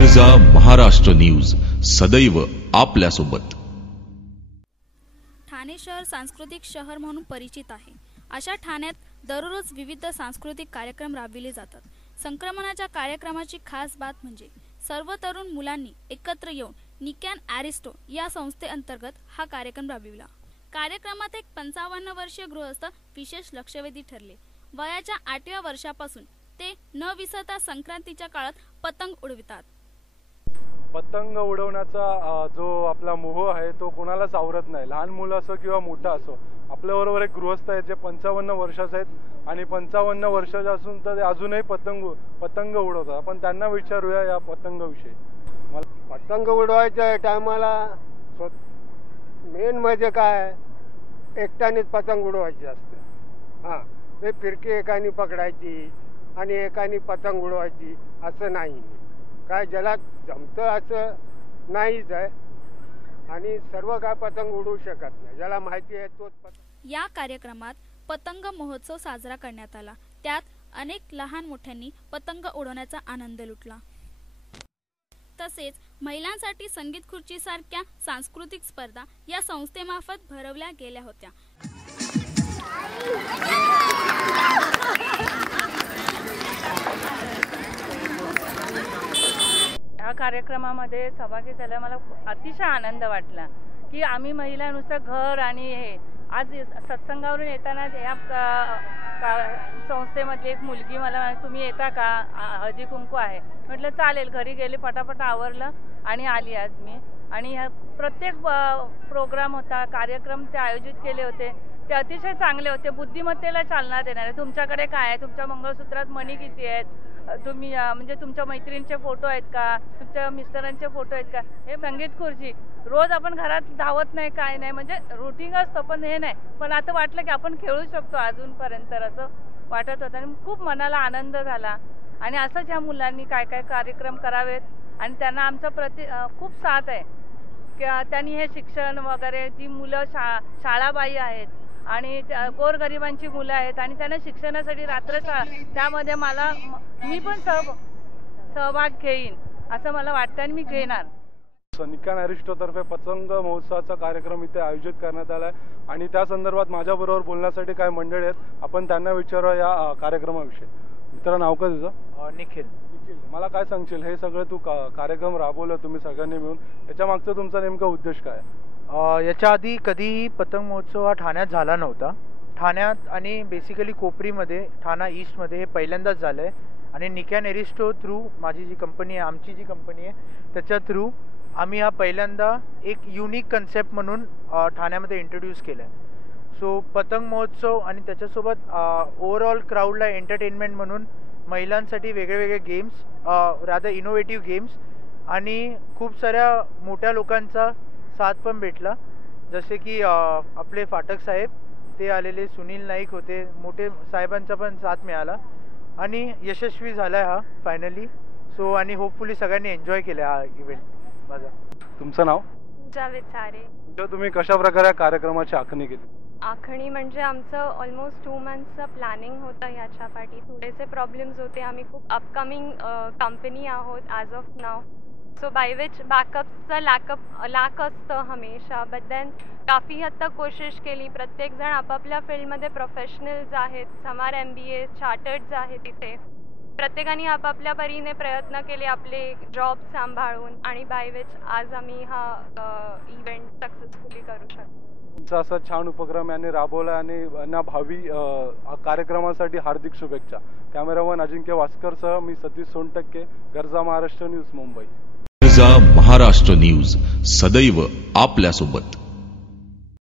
Mirza Maharashtra news सदैव आपल्यासोबत। ठाणे शहर सांस्कृतिक शहर म्हणून परिचित आहे। अशा ठाण्यात दररोज विविध सांस्कृतिक कार्यक्रम राबविले जातात। संक्रमणाच्या कार्यक्रमाची खास बात म्हणजे सर्व तरुण मुलांनी एकत्र येऊन निकॅन ॲरिस्टो या संस्थेअंतर्गत हा कार्यक्रम राबविला। कार्यक्रमात एक 55 वर्षीय गृहस्थ विशेष लक्षवेधी ठरले। वयाच्या 8व्या वर्षापासून ते न विसरता संक्रांतीच्या काळात पतंग उडवितात। पतंग उडवण्याचा जो आपला मोह आहे तो कोणालाच आवरत नाही, लहान मुलं असो किंवा मोठा असो। आपल्याबरोबर एक गृहस्थ आहेत जे 55 वर्षाचे आहेत आणि 55 वर्षाचे असून तर अजूनही पतंग उडवतात। आपण त्यांना विचारूया या पतंगाविषयी। मला पतंग उडवायच्या टायमाला मेन म्हणजे काय, एकट्यानेच पतंग उडवायची असते। हां, ते फिरकी एकाने पकडायची आणि एकाने पतंग उडवायची असं नाही। काय ज्याला जमतं असं नाहीच आहे आणि सर्व काय पतंग उडवू शकत नाही, ज्याला माहिती आहे तोच पतंग। या कार्यक्रमात पतंग महोत्सव साजरा करण्यात आला। त्यात अनेक लहान मोठ्यांनी पतंग उडवण्याचा आनंद लुटला। तसेच महिलांसाठी संगीत खुर्ची सारख्या सांस्कृतिक स्पर्धा या संस्थेमार्फत भरवल्या गेल्या होत्या। या कार्यक्रमामध्ये सहभागी झाल्यावर मला अतिशय आनंद वाटला की आम्ही महिला नुसतं घर आणि हे आज सत्संगावरून येताना या संस्थेमधली एक मुलगी मला म्हणाली, तुम्ही येता का, हळदी कुंकू आहे। म्हटलं चालेल। घरी गेले, पटापट आवरलं आणि आली आज मी। आणि प्रत्येक प्रोग्राम होता, कार्यक्रम ते आयोजित केले होते ते अतिशय चांगले होते। बुद्धिमत्तेला चालना देणारे। तुमच्याकडे काय आहे, तुमच्या मंगळसूत्रात मणी किती आहेत, तुम्ही म्हणजे तुमच्या मैत्रिणींचे फोटो आहेत का, तुमच्या मिस्टरांचे फोटो आहेत का, हे संगीत खुर्ची रोज आपण घरात धावत नाही, काय नाही, म्हणजे रुटीन असतं पण हे नाही। पण आता वाटलं की आपण खेळू शकतो अजूनपर्यंत, असं वाटत होतं आणि खूप मनाला आनंद झाला। आणि असंच ह्या मुलांनी काय काय कार्यक्रम करावेत आणि त्यांना आमचा खूप साथ आहे की त्यांनी हे शिक्षण वगैरे, जी मुलं शाळाबाई आहेत आणि गोरगरिबांची मुलं आहेत आणि त्यांना शिक्षणासाठी रात्रशाळा, त्यामध्ये मी पण सहभाग घेईन असं मला वाटतं आणि मी घेणार। निकॅन ॲरिस्टो तर्फे पतंग महोत्सवाचा कार्यक्रम इथे आयोजित करण्यात आला आहे आणि त्या संदर्भात माझ्याबरोबर बोलण्यासाठी काही मंडळी आहेत। आपण त्यांना विचारूया या कार्यक्रमाविषयी। मित्रा, नाव काय तुझं? निखिल। मला काय सांगशील, हे सगळं तू कार्यक्रम राबवलं तुम्ही सगळ्यांनी मिळून, याच्या मागचा तुमचा नेमका उद्देश काय आहे? याच्या आधी कधीही पतंग महोत्सव हा ठाण्यात झाला नव्हता। ठाण्यात आणि बेसिकली कोपरीमध्ये, ठाणा ईस्टमध्ये हे पहिल्यांदाच झालं आहे आणि निकॅन ॲरिस्टो थ्रू माझी जी कंपनी आहे, आमची जी कंपनी आहे त्याच्या थ्रू आम्ही हा पहिल्यांदा एक युनिक कन्सेप्ट म्हणून ठाण्यामध्ये इंट्रोड्यूस केला आहे। सो पतंग महोत्सव आणि त्याच्यासोबत ओव्हरऑल क्राऊडला एंटरटेनमेंट म्हणून महिलांसाठी वेगवेगळे गेम्स, रादर इनोव्हेटिव्ह गेम्स आणि खूप साऱ्या मोठ्या लोकांचा साथ पण भेटला। जसे की आपले फाटक साहेब ते आलेले, सुनील नाईक होते, मोठे साहेबांचा पण साथ मिळाला आणि यशस्वी झाला हा फायनली। सो आणि होपफुली सगळ्यांनी एन्जॉय केला हा इव्हेंट माझा। तुमचं नाव? जावेद सारे। तुम्ही कशा प्रकारे कार्यक्रमाची आखणी केली? आखणी म्हणजे आमचं ऑलमोस्ट 2 मंथचं प्लॅनिंग होतं ह्याच्यासाठी। थोडेसे प्रॉब्लेम्स होते, आम्ही खूप अपकमिंग कंपनी आहोत as of now, so by which बॅकअपचं लॅक असतं हमेशा। बट देन काफी हद तक कोशिश केली। प्रत्येकजण आपापल्या फील्डमध्ये प्रोफेशनल्स आहेत, समार MBA चार्टर्ड्स आहेत इथे। प्रत्येकाने आपापल्या परीने प्रयत्न केले आपले जॉब सांभाळून आणि बाय विच आज आम्ही हा इव्हेंट सक्सेसफुली करू शकतो। असा छान उपक्रम यांनी राबवला आणि यांना भावी कार्यक्रमासाठी हार्दिक शुभेच्छा। कॅमेरामन अजिंक्य वास्करसह मी सतीश सोनटक्के, गर्जा महाराष्ट्र न्यूज, मुंबई। गर्जा महाराष्ट्र न्यूज सदैव आपल्यासोबत।